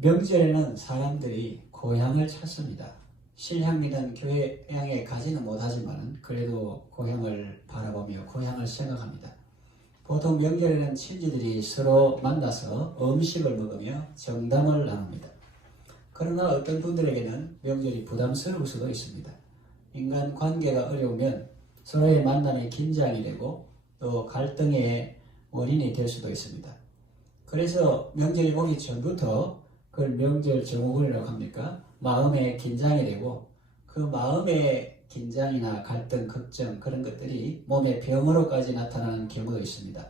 명절에는 사람들이 고향을 찾습니다. 실향이든 교회향에 가지는 못하지만 그래도 고향을 바라보며 고향을 생각합니다. 보통 명절에는 친지들이 서로 만나서 음식을 먹으며 정담을 나눕니다. 그러나 어떤 분들에게는 명절이 부담스러울 수도 있습니다. 인간 관계가 어려우면 서로의 만남이 긴장이 되고 또 갈등의 원인이 될 수도 있습니다. 그래서 명절이 오기 전부터 그걸 명절 증후군이라고 합니까? 마음에 긴장이 되고 그 마음의 긴장이나 갈등, 걱정 그런 것들이 몸의 병으로까지 나타나는 경우도 있습니다.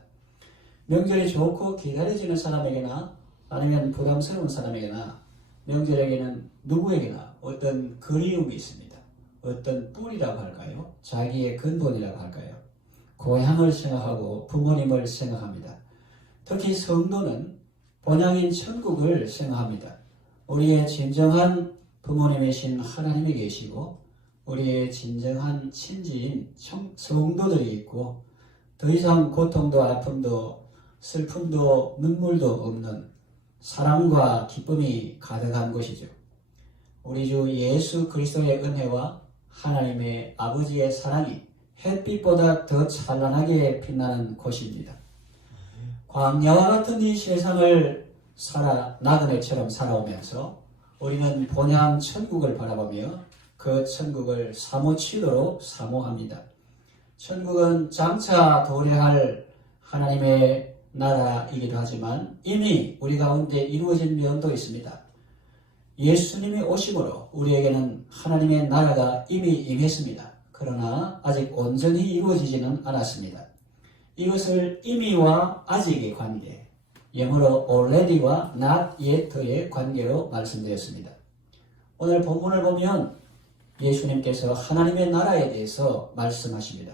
명절이 좋고 기다려지는 사람에게나 아니면 부담스러운 사람에게나 명절에게는 누구에게나 어떤 그리움이 있습니다. 어떤 뿌리라고 할까요? 자기의 근본이라고 할까요? 고향을 생각하고 부모님을 생각합니다. 특히 성도는 본향인 천국을 생각합니다. 우리의 진정한 부모님이신 하나님이 계시고 우리의 진정한 친지인 성도들이 있고 더 이상 고통도 아픔도 슬픔도 눈물도 없는 사랑과 기쁨이 가득한 곳이죠. 우리 주 예수 그리스도의 은혜와 하나님의 아버지의 사랑이 햇빛보다 더 찬란하게 빛나는 곳입니다. 광야와 같은 이 세상을 나그네처럼 살아오면서 우리는 본향 천국을 바라보며 그 천국을 사모치도록 사모합니다. 천국은 장차 도래할 하나님의 나라이기도 하지만 이미 우리 가운데 이루어진 면도 있습니다. 예수님이 오심으로 우리에게는 하나님의 나라가 이미 임했습니다. 그러나 아직 온전히 이루어지지는 않았습니다. 이것을 이미와 아직의 관계, 영어로 already와 not yet의 관계로 말씀드렸습니다. 오늘 본문을 보면 예수님께서 하나님의 나라에 대해서 말씀하십니다.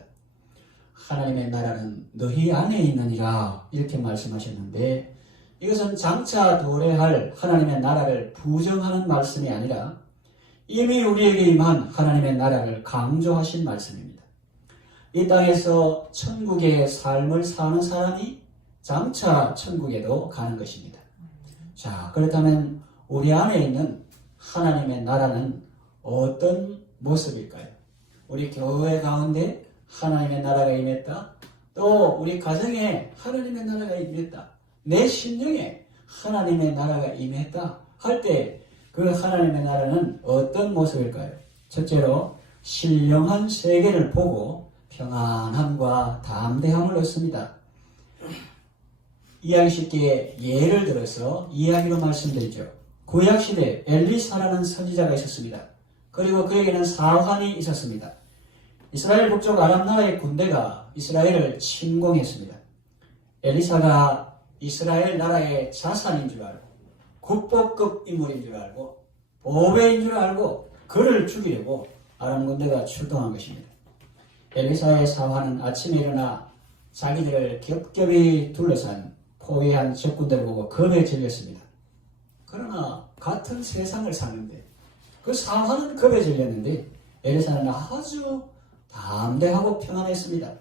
하나님의 나라는 너희 안에 있느니라 이렇게 말씀하셨는데 이것은 장차 도래할 하나님의 나라를 부정하는 말씀이 아니라 이미 우리에게 임한 하나님의 나라를 강조하신 말씀입니다. 이 땅에서 천국의 삶을 사는 사람이 장차 천국에도 가는 것입니다. 자, 그렇다면 우리 안에 있는 하나님의 나라는 어떤 모습일까요? 우리 교회 가운데 하나님의 나라가 임했다. 또 우리 가정에 하나님의 나라가 임했다. 내 심령에 하나님의 나라가 임했다 할 때 그 하나님의 나라는 어떤 모습일까요? 첫째로 신령한 세계를 보고 평안함과 담대함을 얻습니다. 이해하기 쉽게 예를 들어서 이야기로 말씀드리죠. 구약시대 엘리사라는 선지자가 있었습니다. 그리고 그에게는 사환이 있었습니다. 이스라엘 북쪽 아람 나라의 군대가 이스라엘을 침공했습니다. 엘리사가 이스라엘 나라의 자산인 줄 알고 국보급 인물인 줄 알고 보배인 줄 알고 그를 죽이려고 아람 군대가 출동한 것입니다. 엘리사의 사환은 아침에 일어나 자기들을 겹겹이 둘러싼 포위한 적군들을 보고 겁에 질렸습니다. 그러나 같은 세상을 사는데 그 사환은 겁에 질렸는데 엘리사는 아주 담대하고 평안했습니다.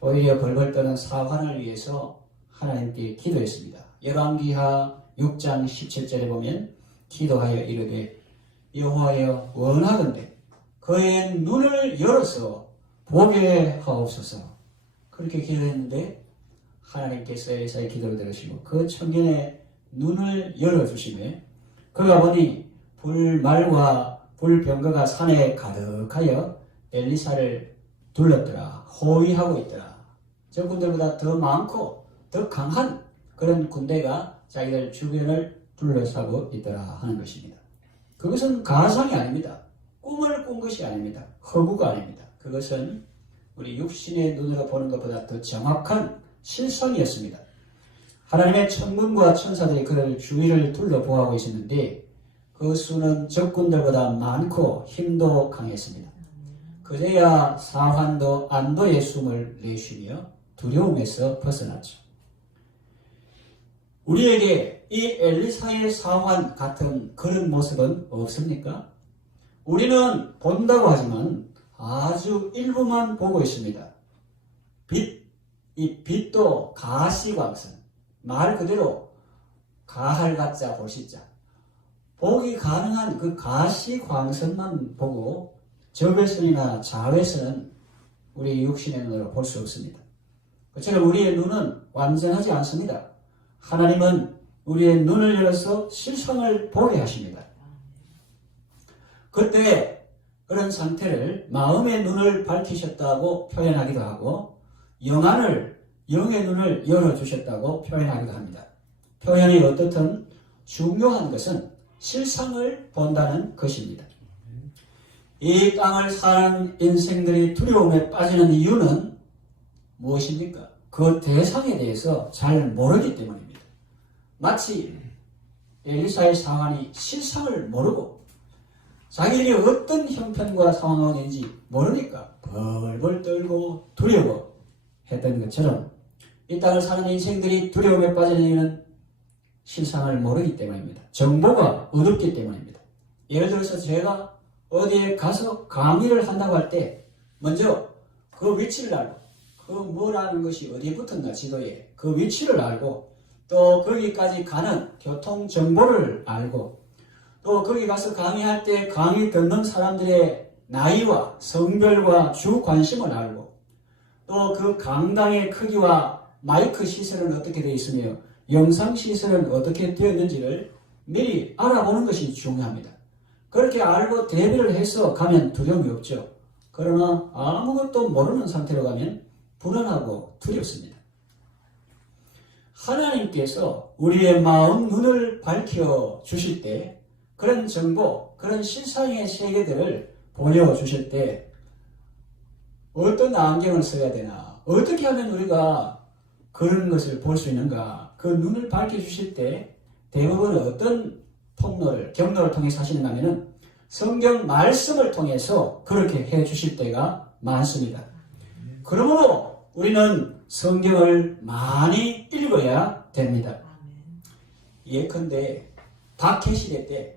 오히려 벌벌 떠는 사환을 위해서 하나님께 기도했습니다. 열왕기하 6장 17절에 보면 기도하여 이르되 여호와여 원하건대 그의 눈을 열어서 보게 하옵소서. 그렇게 기도했는데 하나님께서 엘리사의 기도를 들으시고 그 청년의 눈을 열어주시매 그가 보니 불말과 불병거가 산에 가득하여 엘리사를 둘렀더라. 호위하고 있더라. 적군들보다 더 많고 더 강한 그런 군대가 자기들 주변을 둘러싸고 있더라 하는 것입니다. 그것은 가상이 아닙니다. 꿈을 꾼 것이 아닙니다. 허구가 아닙니다. 그것은 우리 육신의 눈으로 보는 것보다 더 정확한 실상이었습니다. 하나님의 천군과 천사들이 그를 주위를 둘러보호하고 있었는데 그 수는 적군들보다 많고 힘도 강했습니다. 그제야 사환도 안도의 숨을 내쉬며 두려움에서 벗어났죠. 우리에게 이 엘리사의 사환 같은 그런 모습은 없습니까? 우리는 본다고 하지만 아주 일부만 보고 있습니다. 이 빛도 가시광선, 말 그대로 가할 가자 볼시자. 보기 가능한 그 가시광선만 보고 적외선이나 자외선은 우리 육신의 눈으로 볼 수 없습니다. 그처럼 우리의 눈은 완전하지 않습니다. 하나님은 우리의 눈을 열어서 실상을 보게 하십니다. 그때 그런 상태를 마음의 눈을 밝히셨다고 표현하기도 하고 영의 눈을 열어주셨다고 표현하기도 합니다. 표현이 어떻든 중요한 것은 실상을 본다는 것입니다. 이 땅을 사는 인생들이 두려움에 빠지는 이유는 무엇입니까? 그 대상에 대해서 잘 모르기 때문입니다. 마치 엘리사의 상황이 실상을 모르고 자기에게 어떤 형편과 상황인지 모르니까 벌벌 떨고 두려워했던 것처럼 이 땅을 사는 인생들이 두려움에 빠지는 이유는 실상을 모르기 때문입니다. 정보가 어둡기 때문입니다. 예를 들어서 제가 어디에 가서 강의를 한다고 할 때 먼저 그 위치를 알고 그 뭐라는 것이 어디에 붙었나 지도에 그 위치를 알고 또 거기까지 가는 교통 정보를 알고 또 거기 가서 강의할 때 강의 듣는 사람들의 나이와 성별과 주 관심을 알고 또 그 강당의 크기와 마이크 시설은 어떻게 되어 있으며 영상 시설은 어떻게 되었는지를 미리 알아보는 것이 중요합니다. 그렇게 알고 대비를 해서 가면 두려움이 없죠. 그러나 아무것도 모르는 상태로 가면 불안하고 두렵습니다. 하나님께서 우리의 마음 눈을 밝혀 주실 때 그런 정보, 그런 실상의 세계들을 보여주실 때 어떤 안경을 써야 되나, 어떻게 하면 우리가 그런 것을 볼 수 있는가, 그 눈을 밝혀주실 때 대부분 어떤 경로를 통해서 하시는가 하면은 성경 말씀을 통해서 그렇게 해 주실 때가 많습니다. 그러므로 우리는 성경을 많이 읽어야 됩니다. 예컨대 박해시대 때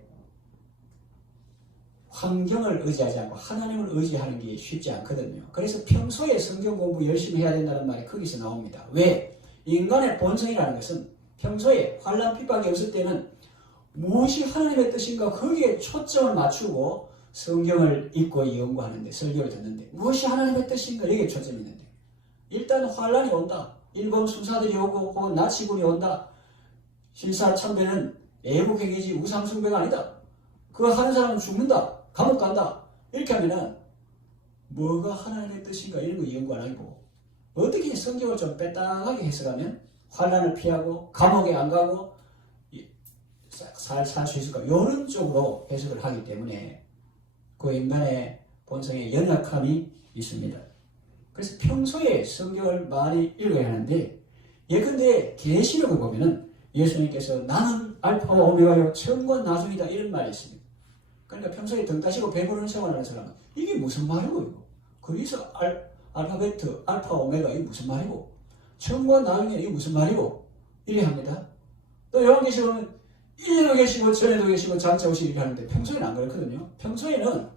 환경을 의지하지 않고 하나님을 의지하는 게 쉽지 않거든요. 그래서 평소에 성경 공부 열심히 해야 된다는 말이 거기서 나옵니다. 왜? 인간의 본성이라는 것은 평소에 환난 핍박이 없을 때는 무엇이 하나님의 뜻인가 거기에 초점을 맞추고 성경을 읽고 연구하는데 설교를 듣는데 무엇이 하나님의 뜻인가 여기에 초점이 있는데 일단 환난이 온다. 일본 순사들이 오고 혹은 나치군이 온다. 신사참배는 애국행위지 우상숭배가 아니다. 그거 하는 사람은 죽는다. 감옥 간다. 이렇게 하면은 뭐가 하나님의 뜻인가 이런 거 연구 안 하고 어떻게 성경을 좀 빼딱하게 해석하면 환난을 피하고 감옥에 안 가고 살 수 있을까? 이런 쪽으로 해석을 하기 때문에 그 인간의 본성에 연약함이 있습니다. 그래서 평소에 성경을 많이 읽어야 하는데 예컨대 계시록을 보면은 예수님께서 나는 알파와 오메가요 처음과 나중이다 이런 말이 있습니다. 그러니까 평소에 등 따시고 배부르는 생활하는 사람은 이게 무슨 말이고 이거? 거기서 알파베트 알파 오메가 이게 무슨 말이고 처음과 나중에 이게 무슨 말이고 이래 합니다. 또 요한계시록은 이전에도 계시고 전에도 계시고 장차 오시리라 하는데 평소에는 안 그렇거든요. 평소에는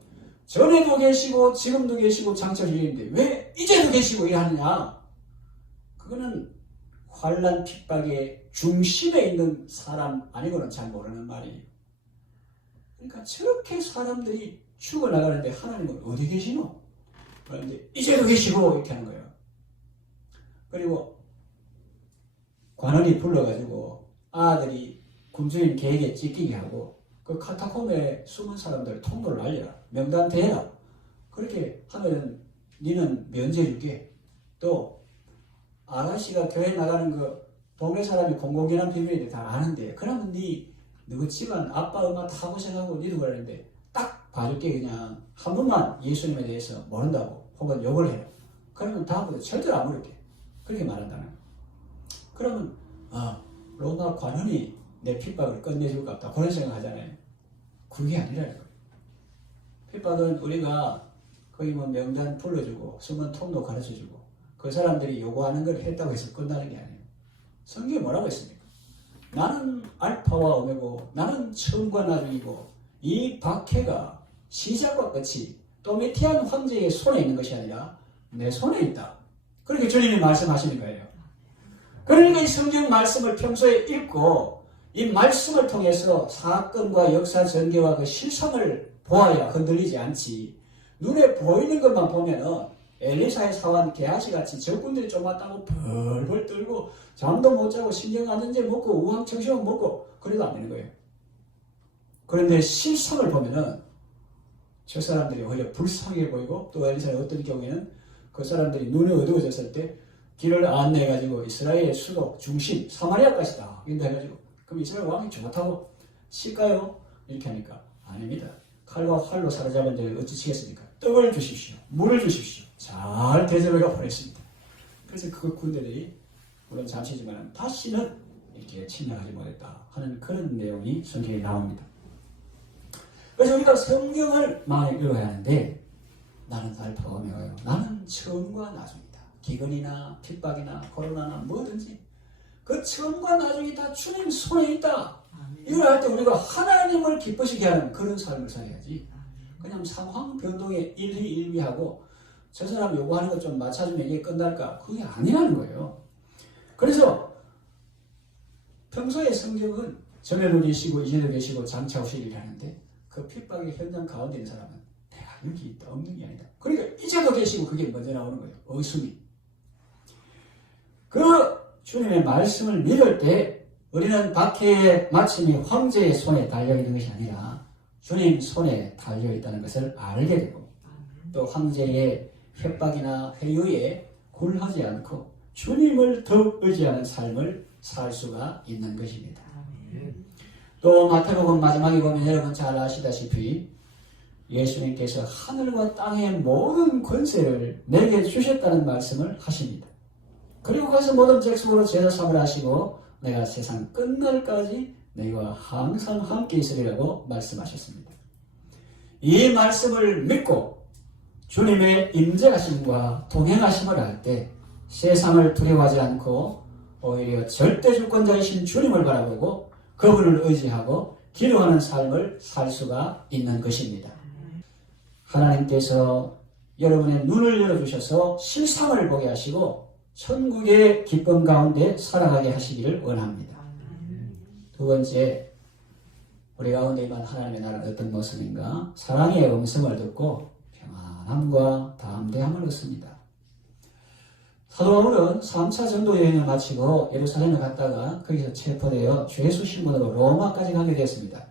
전에도 계시고 지금도 계시고 장차 오시리는데 왜 이제도 계시고 이래 하느냐? 그거는 환난 핍박의 중심에 있는 사람 아니고는 잘 모르는 말이에요. 그러니까 저렇게 사람들이 죽어나가는데 하나님은 어디 계시노? 그런데 이제도 계시고 이렇게 하는 거예요. 그리고 관원이 불러가지고 아들이 군주인 계획에 찢기게 하고 그 카타콤에 숨은 사람들 통로를 알려라. 명단 대라. 그렇게 하면은 니는 면제 줄게. 또 아가씨가 교회 나가는 그 동네 사람이 공공연한 비밀인데 다 아는데 그러면 너 집안 아빠 엄마 다 고생하고 니도 그러는데 딱 봐줄게. 그냥 한 번만 예수님에 대해서 모른다고 혹은 욕을 해라. 그러면 다음부터 절대로 안 물을게. 그렇게 말한다는 거예요. 그러면 로마 관원이 내 핍박을 끝내줄 것 같다. 그런 생각 하잖아요. 그게 아니라는 거예요. 핍박은 우리가 거기 뭐 명단 불러주고 숨은 통로 가르쳐주고 그 사람들이 요구하는 걸 했다고 해서 끝나는 게 아니에요. 성경이 뭐라고 했습니까? 나는 알파와 오메고 나는 처음과 나중이고 이 박해가 시작과 끝이 도미티안 황제의 손에 있는 것이 아니라 내 손에 있다. 그렇게 주님이 말씀하시는 거예요. 그러니까 이 성경 말씀을 평소에 읽고 이 말씀을 통해서 사건과 역사 전개와 그 실상을 보아야 흔들리지 않지. 눈에 보이는 것만 보면은 엘리사의 사환 게하시 같이 적군들이 쫓았다고 벌벌 떨고 잠도 못 자고 신경 안 든지 먹고 우황청심원 먹고 그래도 안 되는 거예요. 그런데 실상을 보면은 저 사람들이 오히려 불쌍해 보이고 또 엘리사의 어떤 경우에는 그 사람들이 눈이 어두워졌을 때 길을 안내해가지고 이스라엘의 수도 중심 사마리아까지다 인도해가지고 그럼 이스라엘 왕이 좋다고 칠까요? 이렇게 하니까 아닙니다. 칼과 활로 사로잡은 자를 어찌 치겠습니까? 떡을 주십시오. 물을 주십시오. 잘 대접해가 보냈습니다. 그래서 그 군대들이 물론 잠시지만 다시는 이렇게 침략하지 못했다 하는 그런 내용이 성경에 나옵니다. 그래서 우리가 성경을 많이 읽어야 하는데 나는 알파가 오메가요. 나는 처음과 나중이다. 기근이나 핍박이나 코로나나 뭐든지 그 처음과 나중이 다 주님 손에 있다. 이걸 할 때 우리가 하나님을 기쁘시게 하는 그런 삶을 살아야지. 그냥 상황 변동에 일희일비하고 저 사람 요구하는 것 좀 맞춰주면 이게 끝날까? 그게 아니라는 거예요. 그래서 평소에 성경은 전에도 계시고 이제도 계시고 장차 오실 일을 하는데 그 핍박의 현장 가운데 있는 사람은 내가 여기 있다 없는 게 아니다. 그러니까 이제도 계시고 그게 먼저 나오는 거예요. 의심이. 그 주님의 말씀을 믿을 때 우리는 박해의 마침이 황제의 손에 달려있는 것이 아니라 주님 손에 달려있다는 것을 알게 되고 또 황제의 협박이나 회유에 굴하지 않고 주님을 더욱 의지하는 삶을 살 수가 있는 것입니다. 또 마태복음 마지막에 보면 여러분 잘 아시다시피 예수님께서 하늘과 땅의 모든 권세를 내게 주셨다는 말씀을 하십니다. 그리고 가서 모든 잭수로 제자 삼을 하시고 내가 세상 끝날까지 내가 항상 함께 있으리라고 말씀하셨습니다. 이 말씀을 믿고 주님의 임재하심과 동행하심을 할 때 세상을 두려워하지 않고 오히려 절대 주권자이신 주님을 바라보고 그분을 의지하고 기도하는 삶을 살 수가 있는 것입니다. 하나님께서 여러분의 눈을 열어주셔서 실상을 보게 하시고 천국의 기쁨 가운데 살아가게 하시기를 원합니다. 두 번째, 우리 가운데 임한 하나님의 나라는 어떤 모습인가? 사랑의 음성을 듣고 평안함과 담대함을 얻습니다. 사도 바울은 3차 전도 여행을 마치고 예루살렘에 갔다가 거기서 체포되어 죄수 신분으로 로마까지 가게 되었습니다.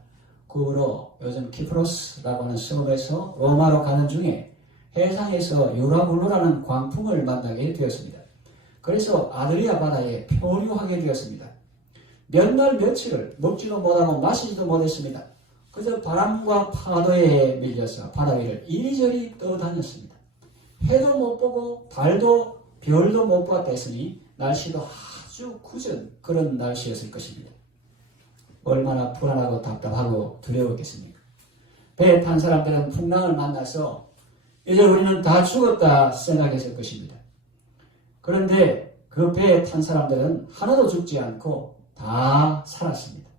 그 후로 요즘 키프로스라고 하는 성읍에서 로마로 가는 중에 해상에서 유라굴로라는 광풍을 만나게 되었습니다. 그래서 아드리아 바다에漂流하게 되었습니다. 몇 날 며칠을 먹지도 못하고 마시지도 못했습니다. 그저 바람과 파도에 밀려서 바다 위를 이리저리 떠다녔습니다. 해도 못 보고 달도 별도 못 보았다 했으니 날씨도 아주 굳은 그런 날씨였을 것입니다. 얼마나 불안하고 답답하고 두려웠겠습니까? 배에 탄 사람들은 풍랑을 만나서 이제 우리는 다 죽었다 생각했을 것입니다. 그런데 그 배에 탄 사람들은 하나도 죽지 않고 다 살았습니다.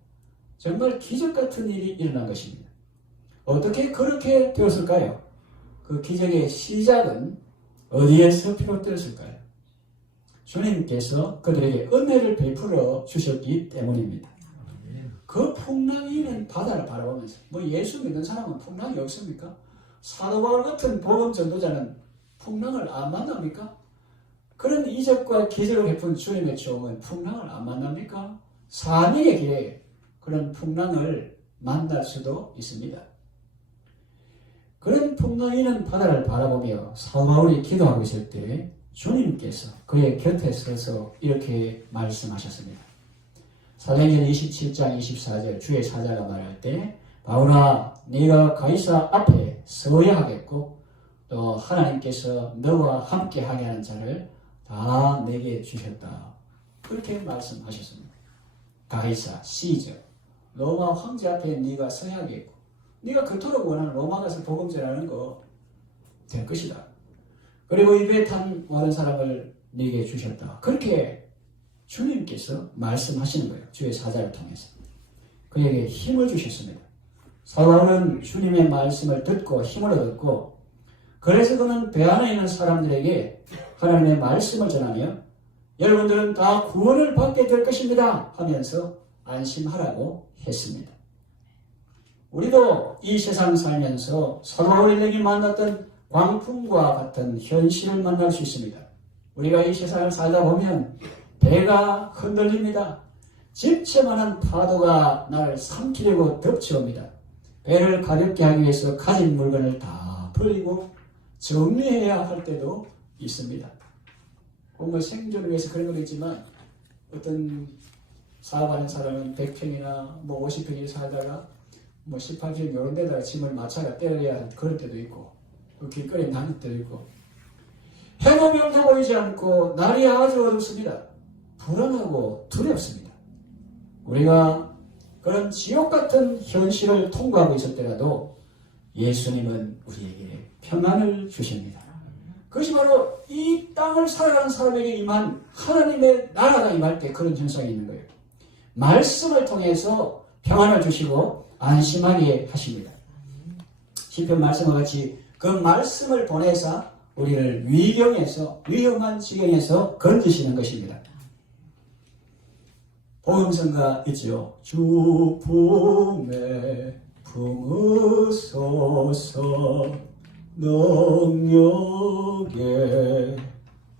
정말 기적 같은 일이 일어난 것입니다. 어떻게 그렇게 되었을까요? 그 기적의 시작은 어디에서 비롯되었을까요? 주님께서 그들에게 은혜를 베풀어 주셨기 때문입니다. 그 풍랑이 있는 바다를 바라보면서 예수 믿는 사람은 풍랑이 없습니까? 사도 바울 같은 복음 전도자는 풍랑을 안 만납니까? 그런 이적과 기적을 베푼 주님의 종은 풍랑을 안 만납니까? 사명의 길에 그런 풍랑을 만날 수도 있습니다. 그런 풍랑이 있는 바다를 바라보며 사도 바울이 기도하고 있을 때 주님께서 그의 곁에 서서 이렇게 말씀하셨습니다. 사도행전 27장 24절 주의 사자가 말할 때 바울아 네가 가이사 앞에 서야 하겠고 또 하나님께서 너와 함께 하게 하는 자를 다 내게 주셨다. 그렇게 말씀하셨습니다. 가이사, 시저, 로마 황제 앞에 네가 서야 하겠고 네가 그토록 원하는 로마 가서 복음 전하는 거 될 것이다. 그리고 이 배에 탄 많은 사람을 네게 주셨다. 그렇게 주님께서 말씀하시는 거예요. 주의 사자를 통해서. 그에게 힘을 주셨습니다. 사도 바울은 주님의 말씀을 듣고 힘을 얻었고 그래서 그는 배 안에 있는 사람들에게 하나님의 말씀을 전하며 여러분들은 다 구원을 받게 될 것입니다 하면서 안심하라고 했습니다. 우리도 이 세상 살면서 서로 우리에게 만났던 광풍과 같은 현실을 만날 수 있습니다. 우리가 이 세상을 살다 보면 배가 흔들립니다. 집채만한 파도가 나를 삼키려고 덮쳐옵니다. 배를 가볍게 하기 위해서 가진 물건을 다 버리고 정리해야 할 때도 있습니다. 뭐 생존을 위해서 그런 것도 있지만 어떤 사업하는 사람은 100평이나 뭐 50평이 살다가 뭐 18평 이런 데다가 짐을 마차가 떼어야 할 그럴 때도 있고 길거리에 나눌 때도 있고 해가 명도 보이지 않고 날이 아주 어둡습니다. 불안하고 두렵습니다. 우리가 그런 지옥 같은 현실을 통과하고 있을 때라도 예수님은 우리에게 평안을 주십니다. 그것이 바로 이 땅을 살아가는 사람에게 임한 하나님의 나라가 임할 때 그런 현상이 있는 거예요. 말씀을 통해서 평안을 주시고 안심하게 하십니다. 시편 말씀과 같이 그 말씀을 보내사 우리를 위경에서 위험한 지경에서 건지시는 것입니다. 복음성가 있죠. 주 품에 품으소서 능력에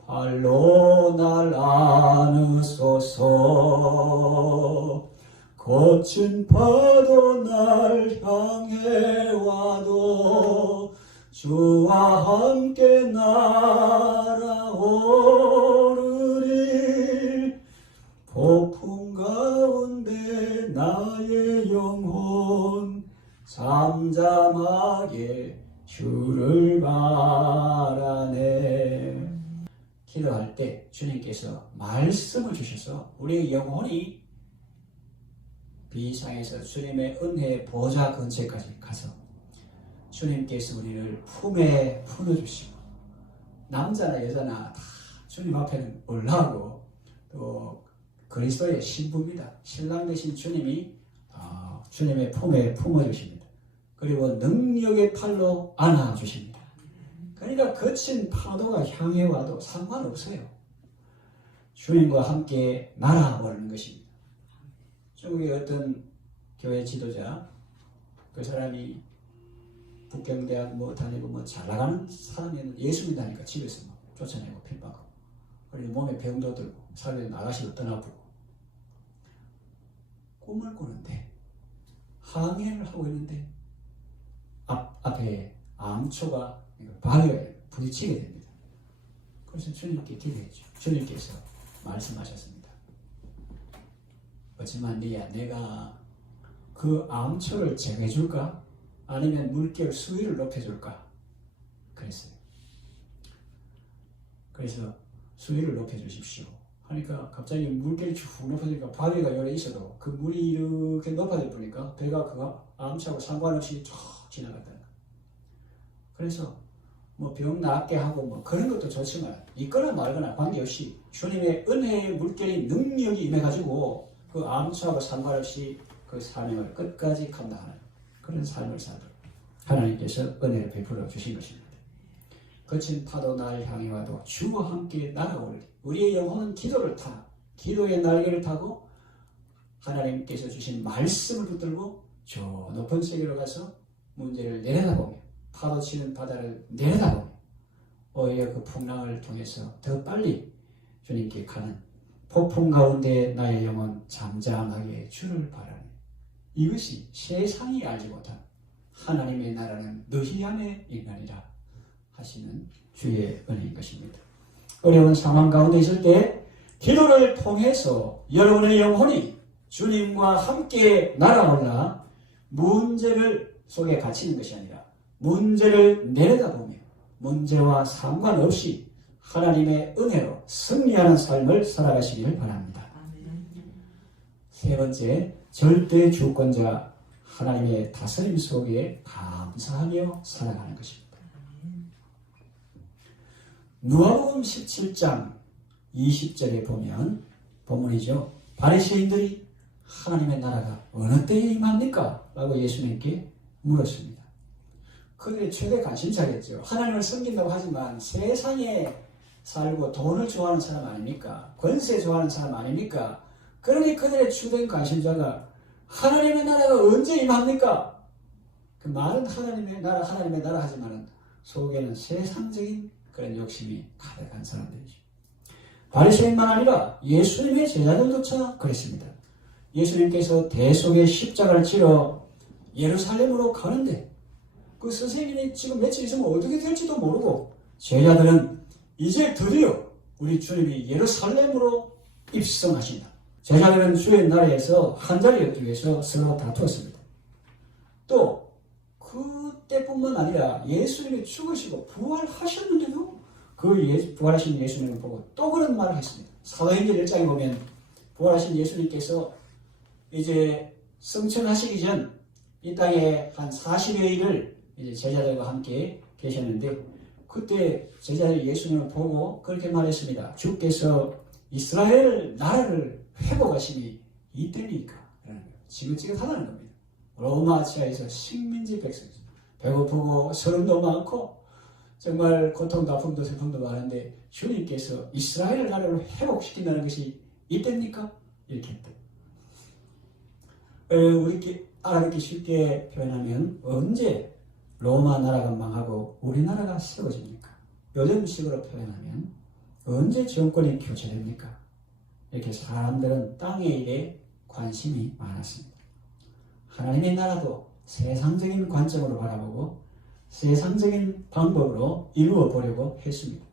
발로 날 안으소서 거친 파도 날 향해 와도 주와 함께 날아오르리 폭풍 가운데 나의 영혼 잠잠하게 주를 바라네. 기도할 때 주님께서 말씀을 주셔서 우리의 영혼이 비상에서 주님의 은혜의 보좌 근처까지 가서 주님께서 우리를 품에 품어주시고 남자나 여자나 다 주님 앞에는 올라오고 또 그리스도의 신부입니다. 신랑 되신 주님이 주님의 품에 품어주십니다. 그리고 능력의 팔로 안아주십니다. 그러니까 거친 파도가 향해 와도 상관없어요. 주님과 함께 날아오르는 것입니다. 중국의 어떤 교회 지도자, 그 사람이 북경대학 다니고 잘 나가는 사람이 예수 믿다니까 집에서 쫓아내고 핍박하고 그리고 몸에 병도 들고 사회에 나가시고 떠나보고 꿈을 꾸는데 항해를 하고 있는데 앞에 암초가 바위에 부딪히게 됩니다. 그래서 주님께 기도했죠. 주님께서 말씀하셨습니다. 어찌만 니야 내가 그 암초를 제거해줄까? 아니면 물결 수위를 높여줄까? 그랬어요. 그래서 수위를 높여주십시오. 하니까 갑자기 물결이 쭉 높아지니까 바위가 열에 있어도 그 물이 이렇게 높아져 보니까 배가 그 암초하고 상관없이 쭉 지나갔다. 그래서 병 낫게 하고 그런 것도 좋지만 있거나 말거나 관계없이 주님의 은혜의 물결이 능력이 임해가지고 그 암초하고 상관없이 그 사명을 끝까지 감당하는 그런 삶을 살도록 하나님께서 은혜를 베풀어 주신 것입니다. 거친 파도 날 향해 와도 주와 함께 날아오르리. 우리의 영혼은 기도의 날개를 타고 하나님께서 주신 말씀을 붙들고 저 높은 세계로 가서 문제를 내려다보며 파도치는 바다를 내려다보며 오히려 그 풍랑을 통해서 더 빨리 주님께 가는 폭풍 가운데 나의 영혼 잠잠하게 주를 바라네. 이것이 세상이 알지 못한 하나님의 나라는 너희 안에 있나니라 하시는 주의 은혜인 것입니다. 어려운 상황 가운데 있을 때 기도를 통해서 여러분의 영혼이 주님과 함께 날아올라 문제를 속에 갇히는 것이 아니라 문제를 내려다보며 문제와 상관없이 하나님의 은혜로 승리하는 삶을 살아가시기를 바랍니다. 세 번째, 절대 주권자 하나님의 다스림 속에 감사하며 살아가는 것입니다. 누가복음 17장 20절에 보면 본문이죠. 바리새인들이 하나님의 나라가 어느 때에 임합니까? 라고 예수님께 물었습니다. 그들의 최대 관심사겠죠. 하나님을 섬긴다고 하지만 세상에 살고 돈을 좋아하는 사람 아닙니까? 권세 좋아하는 사람 아닙니까? 그러니 그들의 주된 관심사가 하나님의 나라가 언제 임합니까? 그 말은 하나님의 나라 하지만은 속에는 세상적인 그런 욕심이 가득한 사람들이죠. 바리새인만 아니라 예수님의 제자들조차 그랬습니다. 예수님께서 대속의 십자가를 지러 예루살렘으로 가는데 그 선생님이 지금 며칠 있으면 어떻게 될지도 모르고 제자들은 이제 드디어 우리 주님이 예루살렘으로 입성하신다. 제자들은 주의 나라에서 한자리에 얻기 위해서 서로 다투었습니다. 또 그때뿐만 아니라 예수님이 죽으시고 부활하셨는데도 그 부활하신 예수님을 보고 또 그런 말을 했습니다. 사도행전 1장에 보면 부활하신 예수님께서 이제 성천하시기 전 이 땅에 한 40여일을 이제 제자들과 함께 계셨는데 그때 제자들이 예수님을 보고 그렇게 말했습니다. 주께서 이스라엘 나라를 회복하심이 이때니까 지긋지긋하다는 겁니다. 로마 지하에서 식민지 백성이죠. 배고프고 서름도 많고 정말 고통도 아픔도 슬픔도 많은데 주님께서 이스라엘 나라를 회복시킨다는 것이 이때입니까? 이렇게 했다. 우리 알아듣기 쉽게 표현하면 언제 로마 나라가 망하고 우리나라가 세워집니까? 요즘식으로 표현하면 언제 정권이 교체됩니까? 이렇게 사람들은 땅의 일에 관심이 많았습니다. 하나님의 나라도 세상적인 관점으로 바라보고 세상적인 방법으로 이루어 보려고 했습니다.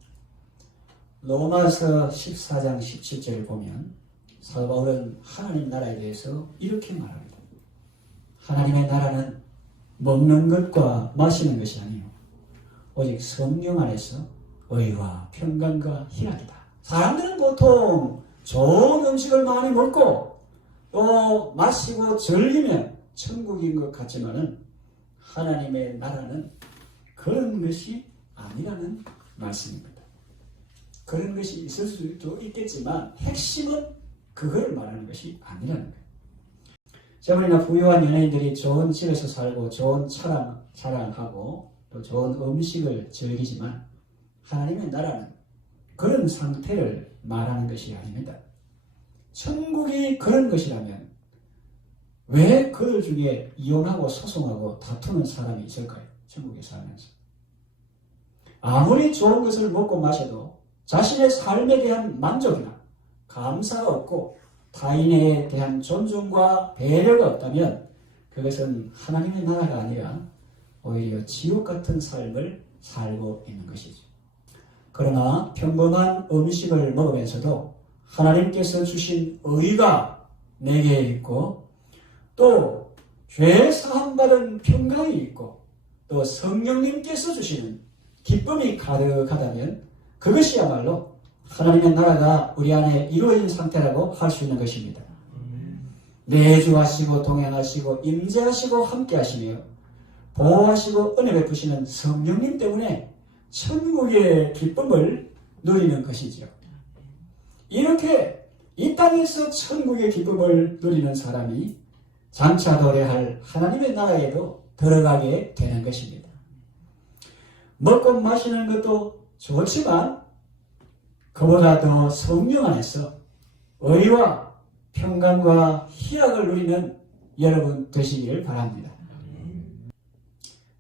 로마서 14장 17절을 보면 사도 바울은 하나님 나라에 대해서 이렇게 말합니다. 하나님의 나라는 먹는 것과 마시는 것이 아니요 오직 성령 안에서 의와 평강과 희락이다. 사람들은 보통 좋은 음식을 많이 먹고 또 마시고 즐기면 천국인 것 같지만은 하나님의 나라는 그런 것이 아니라는 말씀입니다. 그런 것이 있을 수도 있겠지만 핵심은 그걸 말하는 것이 아니라는 거예요. 우리나 부유한 연예인들이 좋은 집에서 살고 좋은 차랑 자랑하고 또 좋은 음식을 즐기지만 하나님의 나라는 그런 상태를 말하는 것이 아닙니다. 천국이 그런 것이라면 왜 그들 중에 이혼하고 소송하고 다투는 사람이 있을까요? 천국에 살면서. 아무리 좋은 것을 먹고 마셔도 자신의 삶에 대한 만족이나 감사가 없고 타인에 대한 존중과 배려가 없다면 그것은 하나님의 나라가 아니라 오히려 지옥 같은 삶을 살고 있는 것이죠. 그러나 평범한 음식을 먹으면서도 하나님께서 주신 의가 내게 있고 또 죄 사함받은 평강이 있고 또 성령님께서 주시는 기쁨이 가득하다면 그것이야말로 하나님의 나라가 우리 안에 이루어진 상태라고 할 수 있는 것입니다. 내주하시고 동행하시고 임재하시고 함께하시며 보호하시고 은혜 베푸시는 성령님 때문에 천국의 기쁨을 누리는 것이죠. 이렇게 이 땅에서 천국의 기쁨을 누리는 사람이 장차 도래할 하나님의 나라에도 들어가게 되는 것입니다. 먹고 마시는 것도 좋지만 그보다 더 성령 안에서 의와 평강과 희락을 누리는 여러분 되시기를 바랍니다.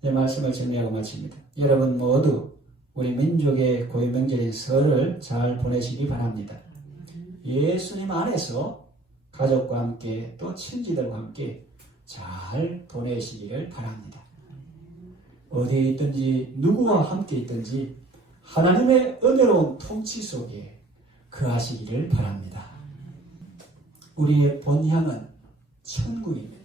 이 말씀을 정리하고 마칩니다. 여러분 모두 우리 민족의 고유명절인 설을 잘 보내시기 바랍니다. 예수님 안에서 가족과 함께 또 친지들과 함께 잘 보내시기를 바랍니다. 어디에 있든지 누구와 함께 있든지 하나님의 은혜로운 통치 속에 거하시기를 바랍니다. 우리의 본향은 천국입니다.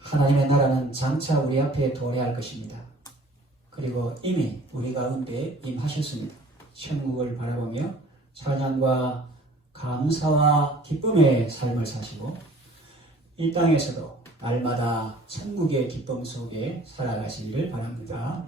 하나님의 나라는 장차 우리 앞에 도래할 것입니다. 그리고 이미 우리 가운데 임하셨습니다. 천국을 바라보며 찬양과 감사와 기쁨의 삶을 사시고 이 땅에서도 날마다 천국의 기쁨 속에 살아가시기를 바랍니다.